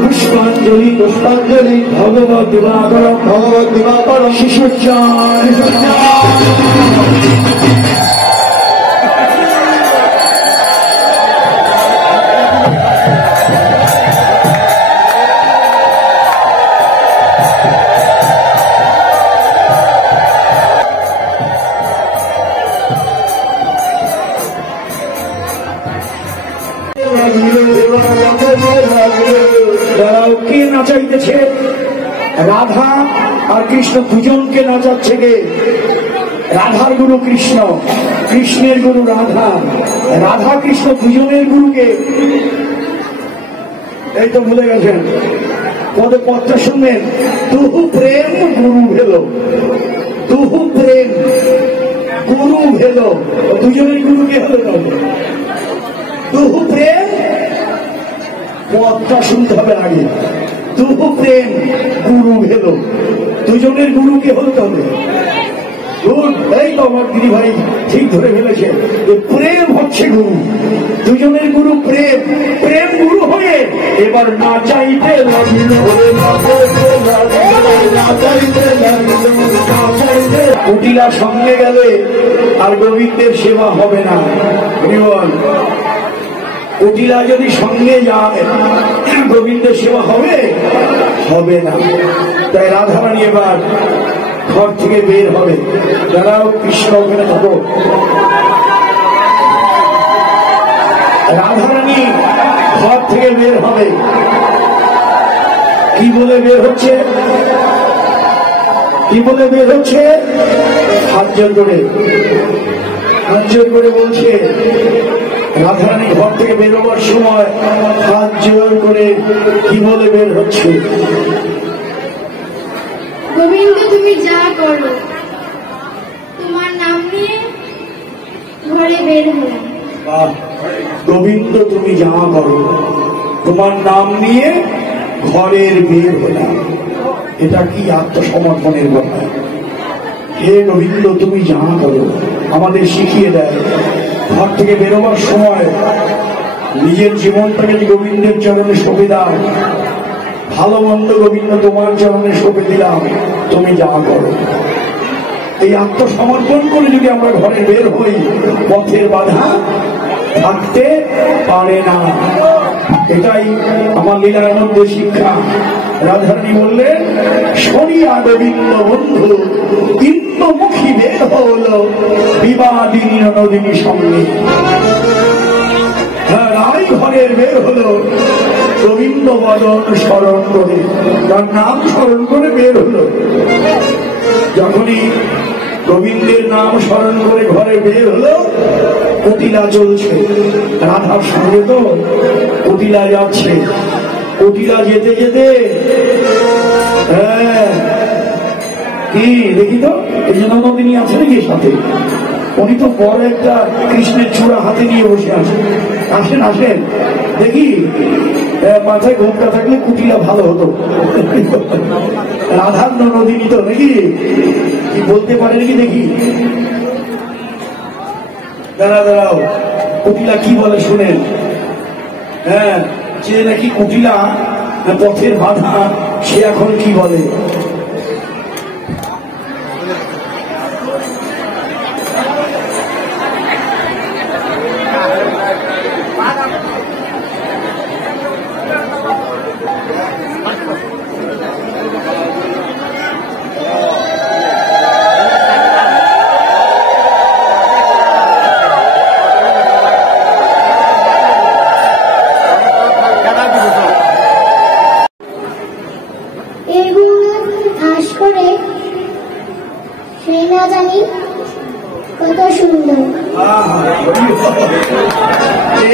পুষ্পাঞ্জলি পুষ্পাঞ্জলি ভগবত দিবাকর শিশুচার কে নাচাইতেছে? রাধা আর কৃষ্ণ দুজনকে নাচাচ্ছে কে? রাধার গুরু কৃষ্ণ, কৃষ্ণের গুরু রাধা, রাধা কৃষ্ণ দুজনের গুরুকে এই তো ভুলে গেছেন। পদে পদটা শুনবেন, তুহু প্রেম গুরু ভেলো, তুহু প্রেম গুরু ভেলো, দুজনের গুরুকে হলো তুহু প্রেম। পদটা শুনতে হবে আগে, তুহু প্রেম গুরু ভেলো, দুজনের গুরুকে হতে হবে। এই তো আমার দিদি ভাই ঠিক ধরে ফেলেছে, প্রেম হচ্ছে গুরু, দুজনের গুরু প্রেম, প্রেম গুরু হয়ে এবার না চাইতে কুটিলা সঙ্গে গেলে আর গোবিন্দের সেবা হবে না। কুটিলা যদি সঙ্গে যায় গোবিন্দের সেবা হবে হবে না। তাই রাধারানী এবার ঘর থেকে বের হবে। যারাও কৃষ্ণ ওখানে থাকো, রাধারানী ঘর থেকে বের হবে। কি বলে বের হচ্ছে? কি বলে বের হচ্ছে? হাত জোর করে, হাত জোর করে বলছে। রাধারানী ঘর থেকে বেরোবার সময় হাত জোর করে কি বলে বের হচ্ছে? গোবিন্দ তুমি যা করো, তোমার নাম নিয়ে ঘরে বের হলাম। গোবিন্দ তুমি যা করো, তোমার নাম নিয়ে ঘরের বের হলাম। এটা কি আত্মসমর্পণের কথা? হে গোবিন্দ তুমি যা করো, আমাদের শিখিয়ে দেয় ঘর থেকে বেরোবার সময় নিজের জীবনটাকে যে গোবিন্দের চরণে সঁপে দাও। ভালো মন্দ গোবিন্দ তোমার চরণে সঁপে দিলাম, তুমি যা করো। এই আত্মসমর্পণ করে যদি আমরা ঘরে বের হই, পথের বাধা থাকতে পারে না। এটাই আমার লীলানন্দের শিক্ষা। রাধারানী বললেন, শরিয়া গোবিন্দ বন্ধু ইন্দ্রমুখী বের হল বিবাদিনী নদিনী সঙ্গে। রায় ঘরের বের হলো গোবিন্দ বদন স্মরণ করে, তার নাম স্মরণ করে বের হলো। যখনই গোবিন্দের নাম স্মরণ করে ঘরে বের হলো, কুটিলা চলছে রাধার সঙ্গে, তো কুটিলা যাচ্ছে। কুটিলা যেতে যেতে কি দেখি তো এই যে নন্দিনী আছে নাকি সাথে? উনি তো বড় একটা কৃষ্ণের চূড়া হাতে নিয়ে বসে আছেন। আসেন আসেন দেখি, মাথায় ঘোমটা থাকলে কুটিলা ভালো হতো। রাধার নন্দিনী তো নাকি, কি বলতে পারে নাকি দেখি? দাঁড়াও, কুটিলা কি বলে শুনেন। যে নাকি কুটিলা পথের বাধা, সে এখন কি বলে?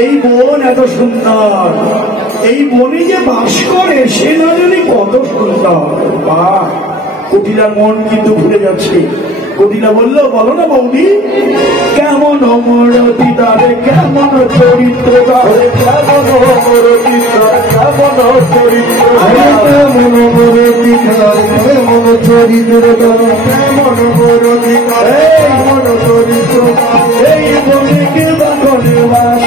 এই বন এত সুন্দর, এই বনে যে বাস করে সে না জানি কত সুন্দর। বাহ, কুটিলার মন কিন্তু ভুলে যাচ্ছে। কুটিলা বললো, বলো না বৌদি, কেমন অমরতি তারে, কেমন চরিত্র তারে, কেমন অমরতি তারে, কেমন চরিত্র, কেমন অমরতি তারে, কেমন চরিত্র তারে, কেমন অমরতি তারে, কেমন চরিত্র, এই বনে কে বা করে বাস।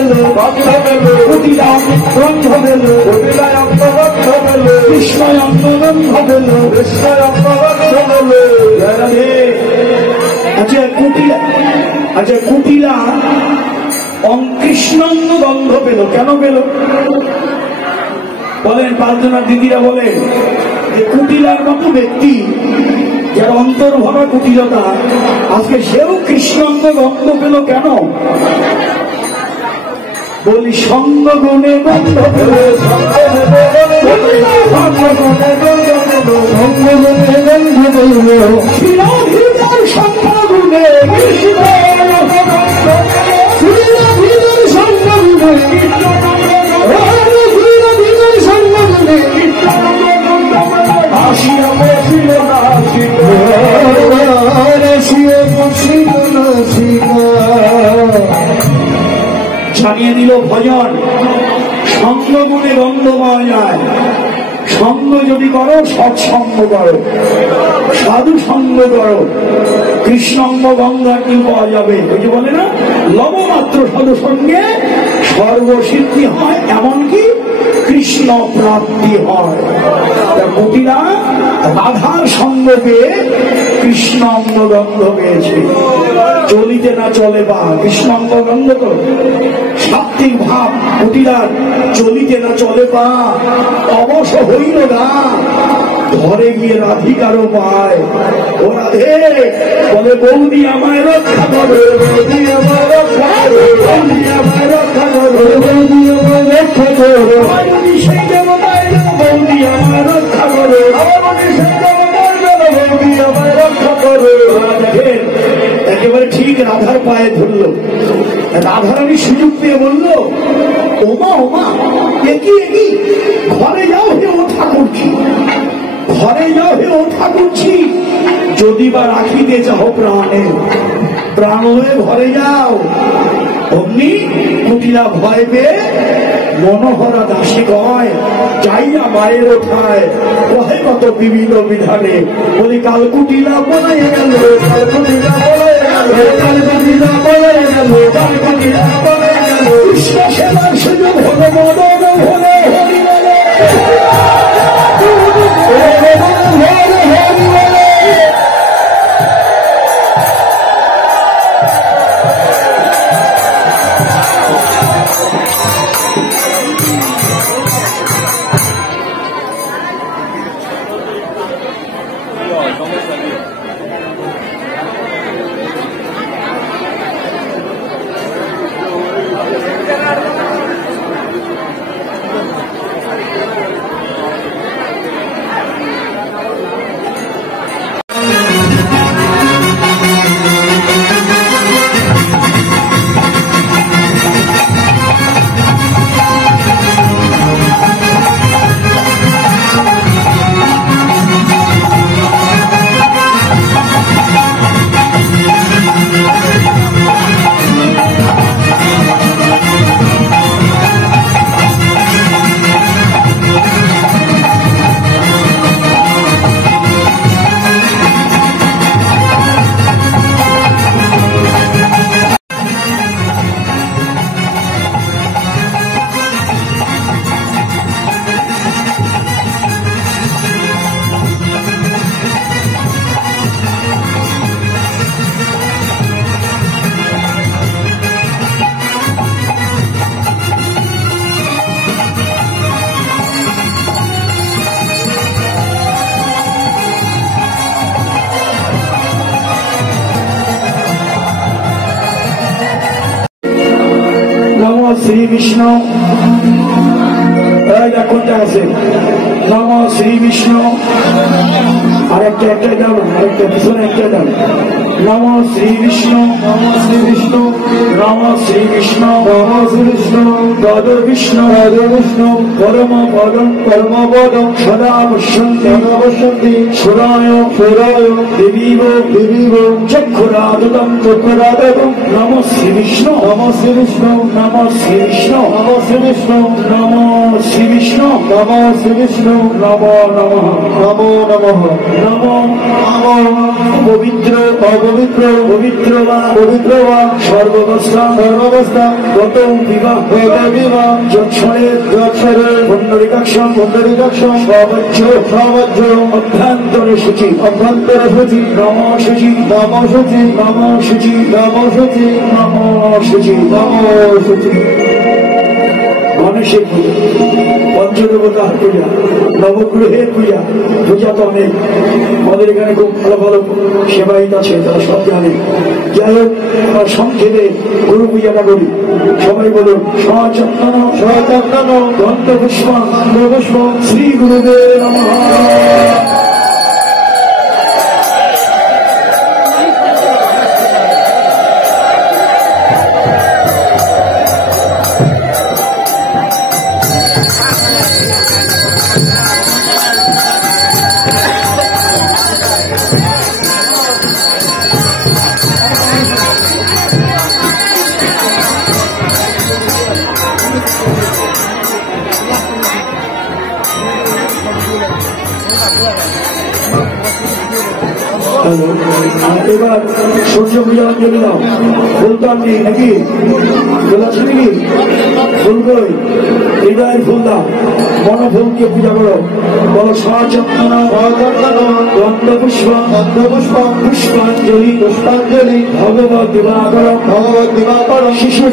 পেল, কুটিলা গন্ধ পেল, কৃষ্ণয় অঙ্গগন্ধ পেল, আচ্ছা কুটিলা কৃষ্ণাঙ্গ গন্ধ পেল, কেন পেল বলেন? পাঁচজনা দিদিরা বলেন যে কুটিলার মতো ব্যক্তি যার অন্তর ভরা কুটিলতা, আজকে সেও কৃষ্ণাঙ্গ গন্ধ পেল কেন? বলি সঙ্গ গুণে গন্ধ পেল, জানিয়ে দিল ভজন সঙ্গ গুণে গন্ধ পাওয়া যায়। সঙ্গ যদি করো, সৎসঙ্গ করো, সাধু সঙ্গ করো, কৃষ্ণাঙ্গ গঙ্গাটি পাওয়া যাবে। ওই যে বলে না, লবমাত্র সাধু সঙ্গে সর্বসিদ্ধি হয়, এমনকি কৃষ্ণ প্রাপ্তি হয়। কুটিলা রাধার সঙ্গ পেয়ে কৃষ্ণাঙ্গ গন্ধ পেয়েছে। চলিতে না চলে বা কৃষ্ণাঙ্গ গন্ধ তো সাত্বিক ভাব। কুটিলার চলিতে না চলে পা, অবশ হইল না, ঘরে গিয়ে রাধিকারও পায়। ও রাধে বলে, বৌদি আমায় রক্ষা করো, বৌদি আমায় রক্ষা করো, বৌদি আমায় রক্ষা করো, বৌদি আমায় রক্ষা করো, বৌদি সেই দেবতায় বৌদি আমায় রক্ষা করো, বৌদি সেই দেবতায় বৌদি আমায় রক্ষা করো। একেবারে ঠিক রাধার পায়ে ধরল। রাধারানী সুযোগ পেয়ে বলল, ওমা ওমা, একই একই, ঘরে যাও হে ও ঠাকুরছি, ঘরে যাও হে ও ঠাকুরছি, যদি বা রাখিতে চাও প্রাণে, প্রাণ হয়ে ঘরে যাও। অমনি কুটিলা ভয় পেয়ে মনোহরা দাসী কয়, যাইয়া মায়ের ওঠায় কহে কত বিভিন্ন বিধানে। বলি কাল কুটিলা বলাই গেল, কাল কুটিলা বলাই গেল, কাল কুটিলা বলাই গেল, কাল কুটিলা বলাই গেল, কৃষ্ণ সেবার সুযোগ হলো, মদন হলো, হরি বলে, হরি বলে। শ্রী বিষ্ণু কোনটা আছে? নম শ্রী বিষ্ণু। আরেকটা একটা যাও, আরেকটা পিছনে একটা যাও। নম শ্রী বিষ্ণু, নম শ্রী বিষ্ণু, নম শ্রী বিষ্ণু, নম শ্রী বিষ্ণু, পদ বিষ্ণু, পদ বিষ্ণু, পরম পদম, পরম পদম, সদা পশ্যন্তি, সদা পশ্যন্তি, সুরায়, সুরায়, দেবীব, দেবীব, চক্ষুরাদতম, চক্ষুরাদতম। নম শ্রী বিষ্ণু, নম শ্রী বিষ্ণু, নম শ্রী বিষ্ণু, নম শ্রী বিষ্ণু, নম শ্রী বিষ্ণু, নম শ্রী বিষ্ণু, নম নমঃ, নমো নমঃ, নমো নমঃ। পবিত্র, অপবিত্র, পবিত্র বা পবিত্র বা সর্ববস্ত্র সর্বাবস্থা গত বিবাহ যৎসরের পুণ্ডরিকাক্ষম সবজ্র অভ্যন্তরে সূচি নম সূচি মানুষের পূজা, পঞ্চদেবতার পূজা, নবগ্রহের পূজা, পূজা তো অনেক। আমাদের এখানে খুব ভালো ভালো সেবায়িত আছে, তারা সব জানে। যাই হোক, আমরা সংক্ষেপে গুরু পূজাটা করি। সবাই বলুন সচন্দন গন্ধ পুষ্প শ্রী গুরুদেব নমঃ। এবার সূর্য পূজা অঞ্জলি দাও। ফুল তো আপনি নাকি ফুল আছে নাকি? ফুল কই? হৃদয়ের ফুল দাও, মনোফুলকে পূজা করো। বলো সচন্দন গন্ধ পুষ্প পুষ্পাঞ্জলি ভগবত দিবাকর শিশুর